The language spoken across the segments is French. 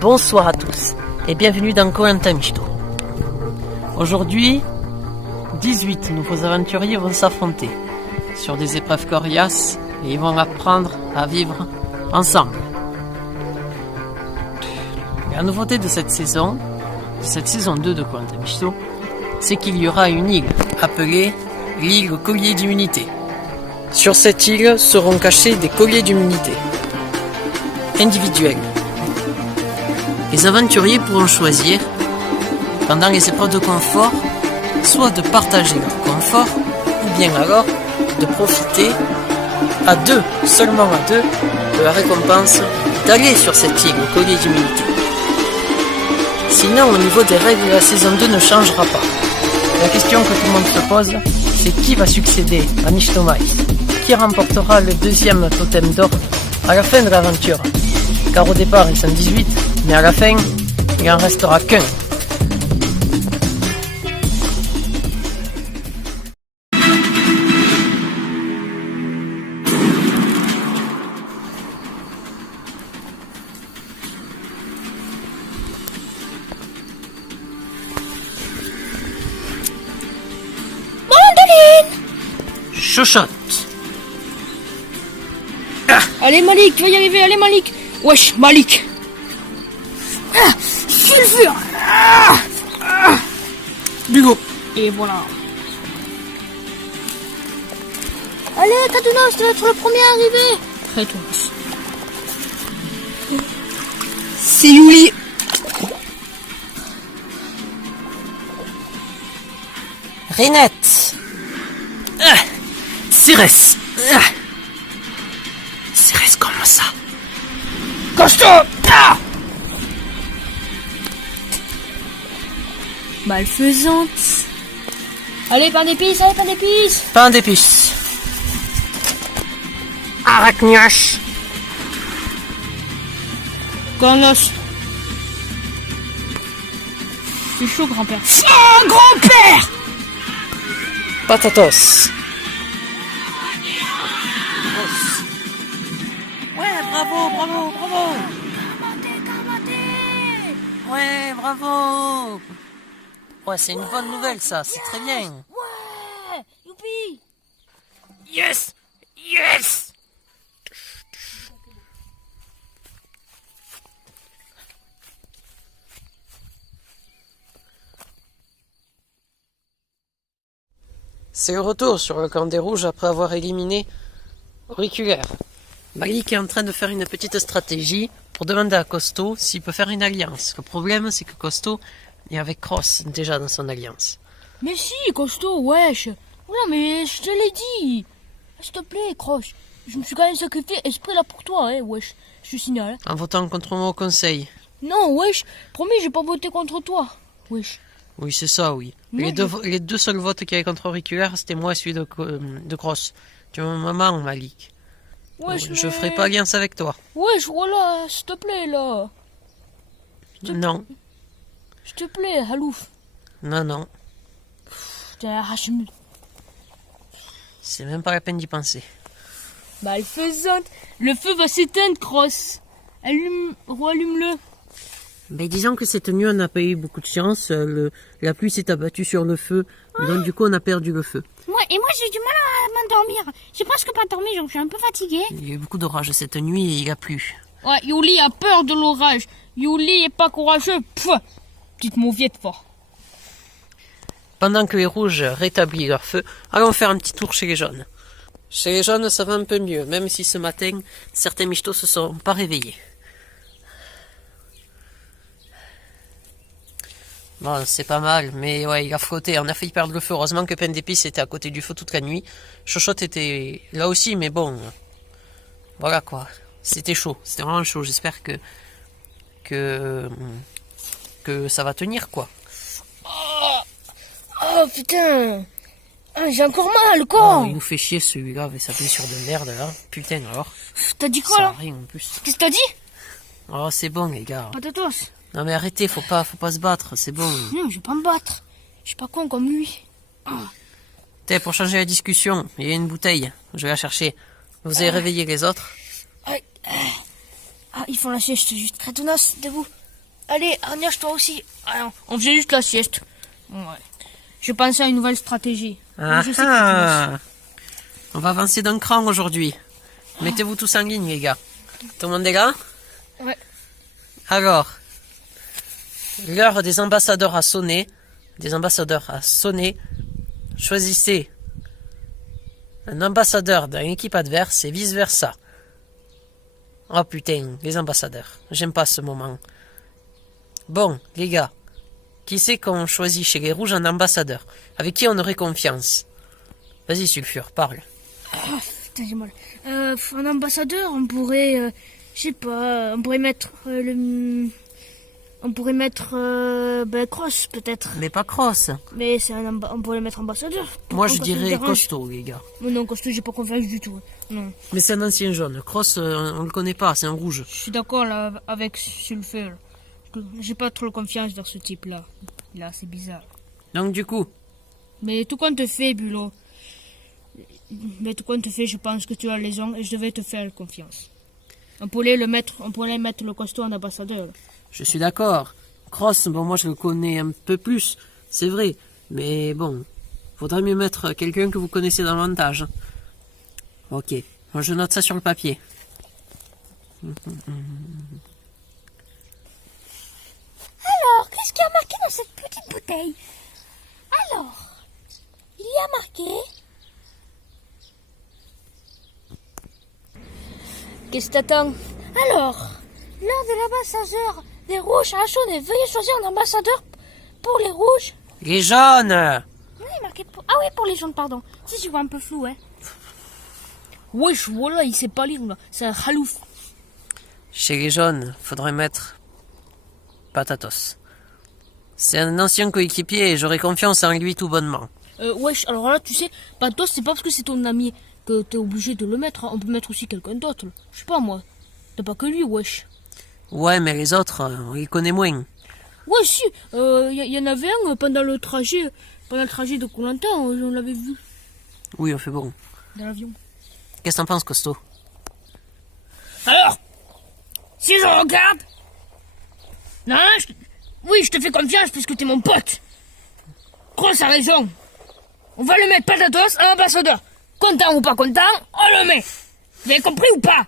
Bonsoir à tous et bienvenue dans Koh-Lanta Mishito. Aujourd'hui, 18 nouveaux aventuriers vont s'affronter sur des épreuves coriaces et ils vont apprendre à vivre ensemble. La nouveauté de cette saison 2 de Koh-Lanta Mishito, c'est qu'il y aura une île appelée l'île au collier d'immunité. Sur cette île seront cachés des colliers d'immunité individuels. Les aventuriers pourront choisir, pendant les épreuves de confort, soit de partager leur confort, ou bien alors de profiter à deux, seulement à deux, de la récompense d'aller sur cette île au collier d'immunité. Sinon, au niveau des règles, la saison 2 ne changera pas. La question que tout le monde se pose, c'est qui va succéder à Nishtomai? Qui remportera le deuxième totem d'or à la fin de l'aventure? Car au départ, ils sont 18, mais à la fin, il en restera qu'un. Chochotte. Allez Malik, tu vas y arriver, allez Malik. Wesh, Malik. Sulfure. Bugo. Et voilà. Allez, Katunos, tu vas être le premier arrivé. Katunos. C'est Yuli. Rinette. Cérès. Cérès, comment ça? Costaud. Malfaisante. Allez, pain d'épices, allez, pain d'épices. Pain d'épices. Arachniache. Ganos. C'est chaud, grand-père. Oh, grand-père. Patatos. Ouais, bravo. Ouais, bravo. Ouais, c'est une bonne nouvelle, ça. C'est très bien. Ouais, youpi. Yes. C'est le retour sur le camp des rouges après avoir éliminé Auriculaire. Malik est en train de faire une petite stratégie pour demander à Costaud s'il peut faire une alliance. Le problème, c'est que Costaud est avec Cross déjà dans son alliance. Mais si, Costaud, wesh. Voilà, mais je te l'ai dit. S'il te plaît, Croche. Je me suis quand même sacrifié esprit là pour toi, hein, wesh. Je te signale. En votant contre moi au conseil. Non, wesh. Promis, j'ai pas voté contre toi. Wesh. Oui, c'est ça, oui. Non, Les deux seuls votes qu'il y avait contre Auriculaire, c'était moi et celui de Cross. Tu es mon maman, Malik. Wesh, Je ferai pas alliance avec toi. Wesh, voilà, s'il te plaît, là. Non. S'il te plaît, Halouf. Non. T'es un Hachemut. C'est même pas la peine d'y penser. Malfaisante. Le feu va s'éteindre, Cross. Allume-le. Mais disons que cette nuit, on n'a pas eu beaucoup de chance. La pluie s'est abattue sur le feu. Donc du coup, on a perdu le feu. Ouais, et moi, j'ai du mal à m'endormir. J'ai presque pas dormi, donc je suis un peu fatiguée. Il y a eu beaucoup d'orage cette nuit et il a plu. Ouais, Yuli a peur de l'orage. Yuli est pas courageux. Pfff. Petite mauviette fort. Pendant que les rouges rétablissent leur feu, allons faire un petit tour chez les jaunes. Chez les jaunes, ça va un peu mieux, même si ce matin, certains michtos se sont pas réveillés. Bon, c'est pas mal, mais ouais, il a frotté. On a failli perdre le feu. Heureusement que Pain d'épices était à côté du feu toute la nuit. Chochotte était là aussi, mais bon. Voilà quoi. C'était chaud. C'était vraiment chaud. J'espère que ça va tenir quoi. Oh putain. Ah, j'ai encore mal, quoi. Oh, il nous fait chier celui-là avec sa blessure de merde là. Putain alors. T'as dit quoi Ça là? a rien en plus. Qu'est-ce que t'as dit? Oh, c'est bon les gars. Patatos. Non mais arrêtez, faut pas se battre, c'est bon. Non, je vais pas me battre. Je suis pas con comme lui. T'es pour changer la discussion, il y a une bouteille, je vais la chercher. Vous avez réveillé les autres? Ah, ils font la sieste juste. Kratonos, debout. Allez, Agnès, toi aussi. Alors, on faisait juste la sieste. Ouais. Je pensais à une nouvelle stratégie. Ah, Je sais que on va avancer d'un cran aujourd'hui. Mettez-vous tous en ligne, les gars. Tout le monde est là? Ouais. Alors, l'heure des ambassadeurs a sonné. Des ambassadeurs a sonné. Choisissez un ambassadeur d'une équipe adverse et vice versa. Oh putain, les ambassadeurs. J'aime pas ce moment. Bon, les gars. Qui c'est qu'on choisit chez les rouges un ambassadeur? Avec qui on aurait confiance? Vas-y, Sulfure, parle. Ah, putain, j'ai mal. Un ambassadeur, on pourrait... je sais pas, on pourrait mettre on pourrait mettre Cross peut-être. Mais pas Cross. Mais c'est on pourrait mettre ambassadeur. Moi, je Pourquoi ça vous dirais dérange? Costaud, les gars. Mais non, Costaud, j'ai pas confiance du tout. Non. Mais c'est un ancien jaune. Cross, on le connaît pas, c'est un rouge. Je suis d'accord là avec Sulfur. J'ai pas trop confiance dans ce type-là. Là, c'est bizarre. Donc, du coup, Mais tout compte fait, Bulot. Mais tout compte fait, je pense que tu as raison et je devais te faire confiance. On pourrait mettre le costaud en ambassadeur. je suis d'accord. Cross, bon, moi, je le connais un peu plus, c'est vrai. Mais bon, faudrait mieux mettre quelqu'un que vous connaissez davantage. Ok, bon, je note ça sur le papier. Alors, qu'est-ce qu'il y a marqué dans cette petite bouteille? Alors, il y a marqué... Qu'est-ce que t'attends? Alors, lors de l'ambassadeur des rouges à Chaunet, veuillez choisir un ambassadeur pour les rouges. Les jaunes! Oui, marqué pour... Ah oui, pour les jaunes, pardon. Si je vois un peu flou, hein. Wesh, voilà, il sait pas lire là. C'est un khalouf. Chez les jaunes, faudrait mettre Patatos. C'est un ancien coéquipier et j'aurais confiance en lui tout bonnement. Wesh, alors là, tu sais, Patos, c'est pas parce que c'est ton ami que t'es obligé de le mettre. Hein. On peut mettre aussi quelqu'un d'autre. Là. Je sais pas moi. T'as pas que lui, wesh. Ouais, mais les autres, on les connaît moins. Ouais, si. Y en avait un pendant le trajet de Koh-Lanta, on l'avait vu Oui, on fait bon. dans l'avion. Qu'est-ce que t'en penses, Costaud? Alors, si je regarde, non, oui, je te fais confiance puisque t'es mon pote. Cross a raison. On va le mettre Patatos à l'ambassadeur. Content ou pas content, on le met. Vous avez compris ou pas?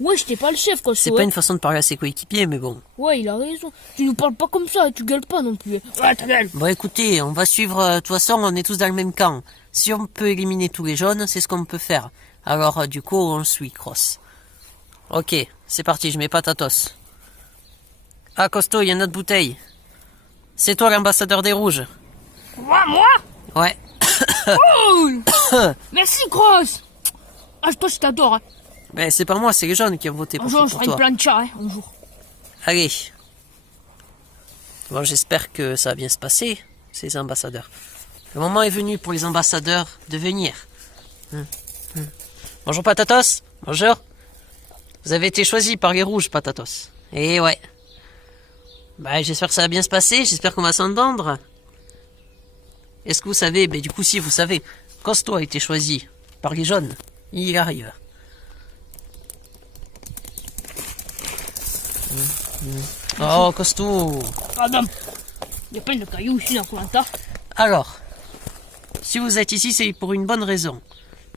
Ouais, j'étais pas le chef, quoi. C'est pas une façon de parler à ses coéquipiers, mais bon. Ouais, il a raison. Tu nous parles pas comme ça et tu gueules pas non plus. Ouais, ta gueule. Bon, écoutez, on va suivre... De toute façon, on est tous dans le même camp. Si on peut éliminer tous les jaunes, c'est ce qu'on peut faire. Alors, du coup, on le suit, Cross. Ok, c'est parti, je mets Patatos. Ah, Costaud, il y a une autre bouteille. C'est toi l'ambassadeur des rouges. Moi? Ouais. Oh merci, Cross. Ah, toi, je t'adore. Hein. Mais c'est pas moi, c'est les jaunes qui ont voté Un pour, jour, on pour fera une toi. plancha, hein, un jour. Allez. Bon, j'espère que ça va bien se passer, ces ambassadeurs. Le moment est venu pour les ambassadeurs de venir. Bonjour, Patatos. Bonjour. Vous avez été choisi par les rouges, Patatos. Eh ouais. Bah, j'espère que ça va bien se passer, j'espère qu'on va s'entendre. Est-ce que vous savez, du coup, si vous savez, Costaud a été choisi par les jaunes. Il arrive. Oh, Costaud. Pardon. Il y a plein de cailloux ici dans Koh-Lanta. Alors, si vous êtes ici, c'est pour une bonne raison.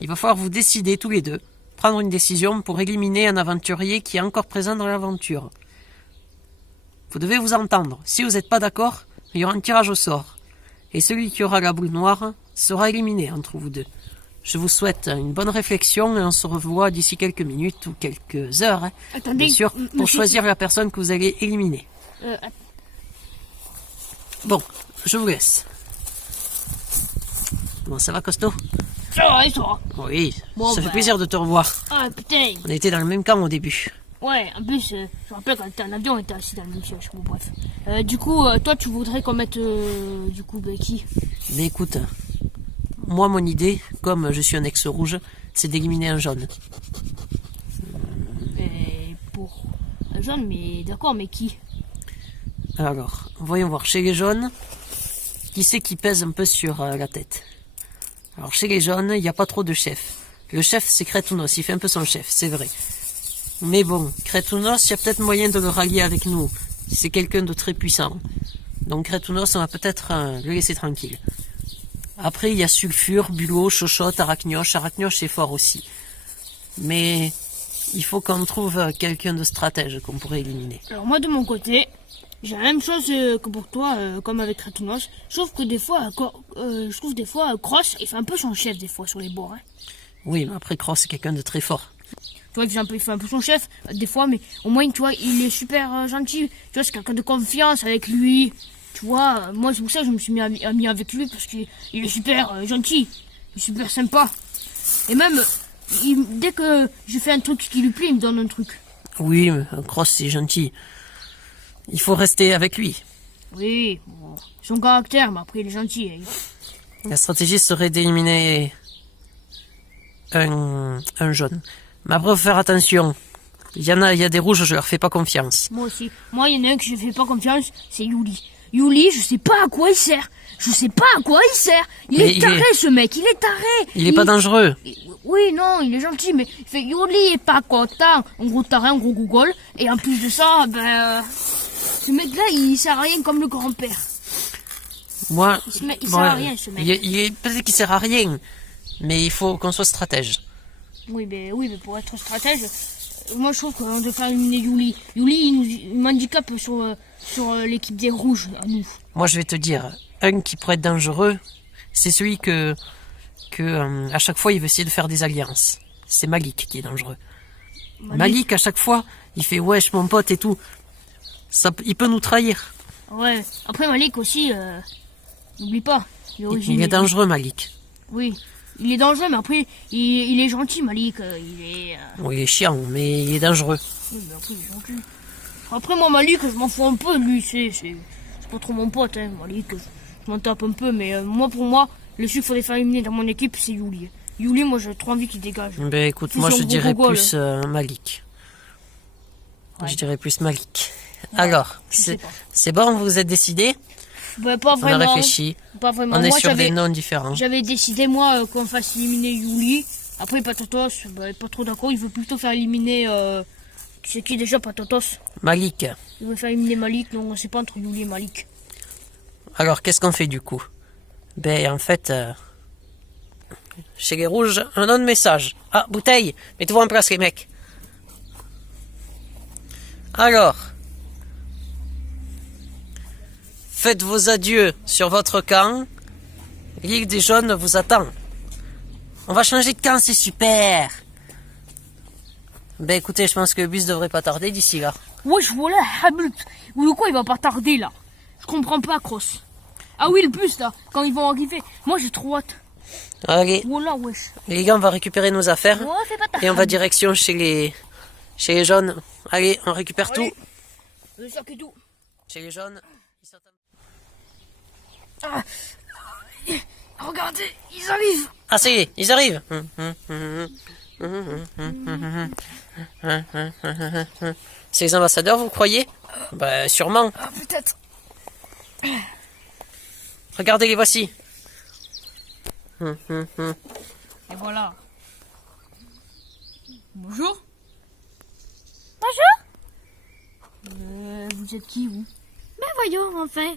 Il va falloir vous décider tous les deux, prendre une décision pour éliminer un aventurier qui est encore présent dans l'aventure. Vous devez vous entendre. Si vous n'êtes pas d'accord, il y aura un tirage au sort. Et celui qui aura la boule noire sera éliminé entre vous deux. Je vous souhaite une bonne réflexion et on se revoit d'ici quelques minutes ou quelques heures, hein, Attendez, bien sûr, pour choisir la personne que vous allez éliminer. Bon, je vous laisse. Bon, ça va, Costaud? Ça va, et toi? Oui, Bon, ça fait bah. plaisir de te revoir. Ah, putain. On était dans le même camp au début. Ouais, en plus, je me rappelle quand t'étais en avion, on était assis dans le même siège. Bon, bref. Du coup, toi, tu voudrais qu'on mette, qui? Mais écoute, moi, mon idée, comme je suis un ex-rouge, c'est d'éliminer un jaune. Pour un jaune, mais d'accord, mais qui? Alors, voyons voir. Chez les jaunes, qui c'est qui pèse un peu sur la tête? Alors, chez les jaunes, il n'y a pas trop de chef. Le chef, c'est Kretounos. Il fait un peu son chef, c'est vrai. Mais bon, Kretounos, il y a peut-être moyen de le rallier avec nous. c'est quelqu'un de très puissant. Donc Kretounos, on va peut-être le laisser tranquille. Après, il y a Sulfure, Bulot, Chochotte, Arachnoche. Arachnoche est fort aussi. Mais il faut qu'on trouve quelqu'un de stratège qu'on pourrait éliminer. Alors moi, de mon côté, j'ai la même chose que pour toi, comme avec Kretounos. Sauf que des fois, je trouve des fois, Cross, il fait un peu son chef des fois sur les bords. Hein. Oui, mais après Cross, c'est quelqu'un de très fort. Tu vois, il fait un peu son chef, des fois, mais au moins, tu vois, il est super gentil. Tu vois, c'est quelqu'un de confiance avec lui. Tu vois, moi, c'est pour ça que je me suis mis ami avec lui, parce qu'il est super gentil. Il est super sympa. Et même, dès que je fais un truc qui lui plaît, il me donne un truc. Oui, mais Cross, c'est gentil. Il faut rester avec lui. Oui, bon, son caractère, mais après, il est gentil. Hein. La stratégie serait d'éliminer un jaune. Mais après, faut faire attention. Il y a des rouges, je leur fais pas confiance. Moi aussi. Moi, il y en a un que je fais pas confiance, c'est Yuli. Yuli, je sais pas à quoi il sert. Je sais pas à quoi il sert. Il est taré, ce mec. Il est taré. Il est pas dangereux. Oui, non, il est gentil, mais il fait Yuli est pas content. Un gros taré, un gros gougol. Et en plus de ça, ce mec-là, il sert à rien comme le grand-père. Moi, il sert à rien, ce mec. Il est peut-être qu'il sert à rien, mais il faut qu'on soit stratège. Oui, mais pour être stratège, moi je trouve qu'on doit faire éliminer Yuli. Yuli, il m'handicape sur l'équipe des rouges, à nous. Moi, je vais te dire, un qui pourrait être dangereux, c'est celui que à chaque fois, il veut essayer de faire des alliances. C'est Malik qui est dangereux. Malik, à chaque fois, il fait wesh mon pote et tout. Ça, il peut nous trahir. Ouais. Après Malik aussi, n'oublie pas. Il est dangereux, Malik. Oui. Il est dangereux, mais après, il est gentil, Malik. Bon, il est chiant, mais il est dangereux. Oui, mais après, il est gentil. Après, moi, Malik, je m'en fous un peu. Lui, c'est pas trop mon pote, hein, Malik. Je m'en tape un peu, mais moi, pour moi, le celui qu'il faudrait faire éliminer dans mon équipe, c'est Yuli. Yuli, moi, j'ai trop envie qu'il dégage. Ben écoute, moi, je dirais plus Malik. Ouais. Je dirais plus Malik. Ouais, alors, c'est bon, vous êtes décidés? Pas vraiment. On a réfléchi. Pas vraiment. On est moi, sur des noms différents. J'avais décidé, moi, qu'on fasse éliminer Yuli. Après, Patatos, pas trop d'accord. Il veut plutôt faire éliminer... c'est qui déjà, Patatos? Malik. Il veut faire éliminer Malik. Non, c'est pas entre Yuli et Malik. Alors, qu'est-ce qu'on fait du coup? Ben, en fait... chez les rouges, un autre message. Ah, bouteille, mettez-vous en place, les mecs. Alors... faites vos adieux sur votre camp. L'île des jaunes vous attend. On va changer de camp, c'est super. Ben écoutez, je pense que le bus devrait pas tarder d'ici là. Wesh, voilà, Habib. Ou quoi, il va pas tarder là? Je comprends pas, Cross. Ah oui, le bus là, quand ils vont arriver. Moi, j'ai trop hâte. Allez. Voilà, wesh. Les gars, on va récupérer nos affaires. Ouais, fais pas et on va direction chez les jaunes. Allez, on récupère tout. Le sac et tout. Chez les jaunes. Ah, regardez, ils arrivent. Ah, ça y est, ils arrivent. C'est les ambassadeurs, vous croyez? Bah, sûrement. Ah, peut-être. Regardez, les voici. Et voilà. Bonjour. Bonjour. Vous êtes qui, vous? Ben voyons, enfin.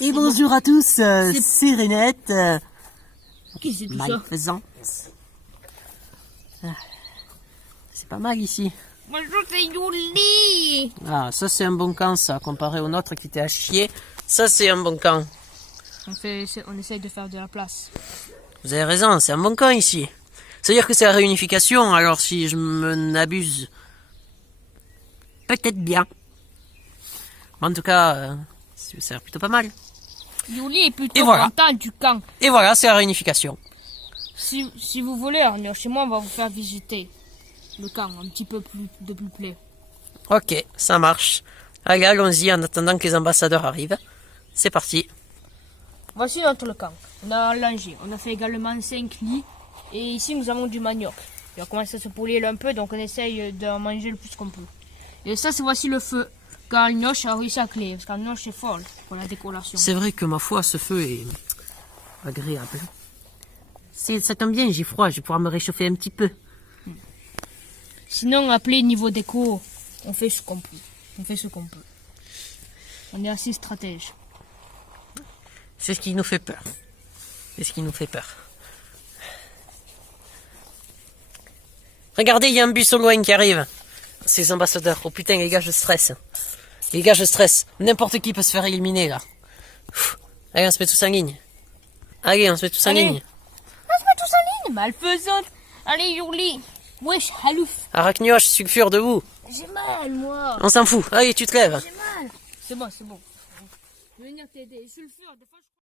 Et bonjour à tous, c'est Renette. Qu'est-ce que c'est tout ça? Malfaisante. C'est pas mal ici. Bonjour, c'est Yuli. Ah, ça c'est un bon camp, ça, comparé au nôtre qui était à chier. Ça c'est un bon camp. On essaye de faire de la place. Vous avez raison, c'est un bon camp ici. C'est-à-dire que c'est la réunification, alors si je m'abuse, peut-être bien. En tout cas, ça a l'air plutôt pas mal. Yuli est plutôt content du camp. Et voilà, c'est la réunification. Si vous voulez venir chez moi, on va vous faire visiter le camp un petit peu de plus près. Ok, ça marche. Allez, allons-y en attendant que les ambassadeurs arrivent. C'est parti. Voici notre camp. On a un langer. On a fait également 5 lits. Et ici, nous avons du manioc. Il va commencer à se pouler un peu, donc on essaye d'en manger le plus qu'on peut. Et ça, c'est voici le feu. Quand Noche a réussi à clé, parce qu'un Noche est folle pour la décoration. C'est vrai que ma foi, ce feu est agréable. Ça tombe bien, j'ai froid, je vais pouvoir me réchauffer un petit peu. Sinon, appelé niveau déco, on fait ce qu'on peut. On fait ce qu'on peut. On est assez stratège. C'est ce qui nous fait peur. C'est ce qui nous fait peur. Regardez, il y a un bus au loin qui arrive. C'est les ambassadeurs. Oh putain, les gars, je stresse. Les gars, je stresse. N'importe qui peut se faire éliminer, là. Allez, on se met tous en ligne. Allez, on se met tous en Allez. ligne. On se met tous en ligne, malfaisante. Allez, Yurli. Wesh, halouf. Arachnioche, sulfure, debout. J'ai mal, moi. On s'en fout. Allez, tu te lèves. J'ai mal. C'est bon, c'est bon. Je vais venir t'aider. Sulfure, des fois...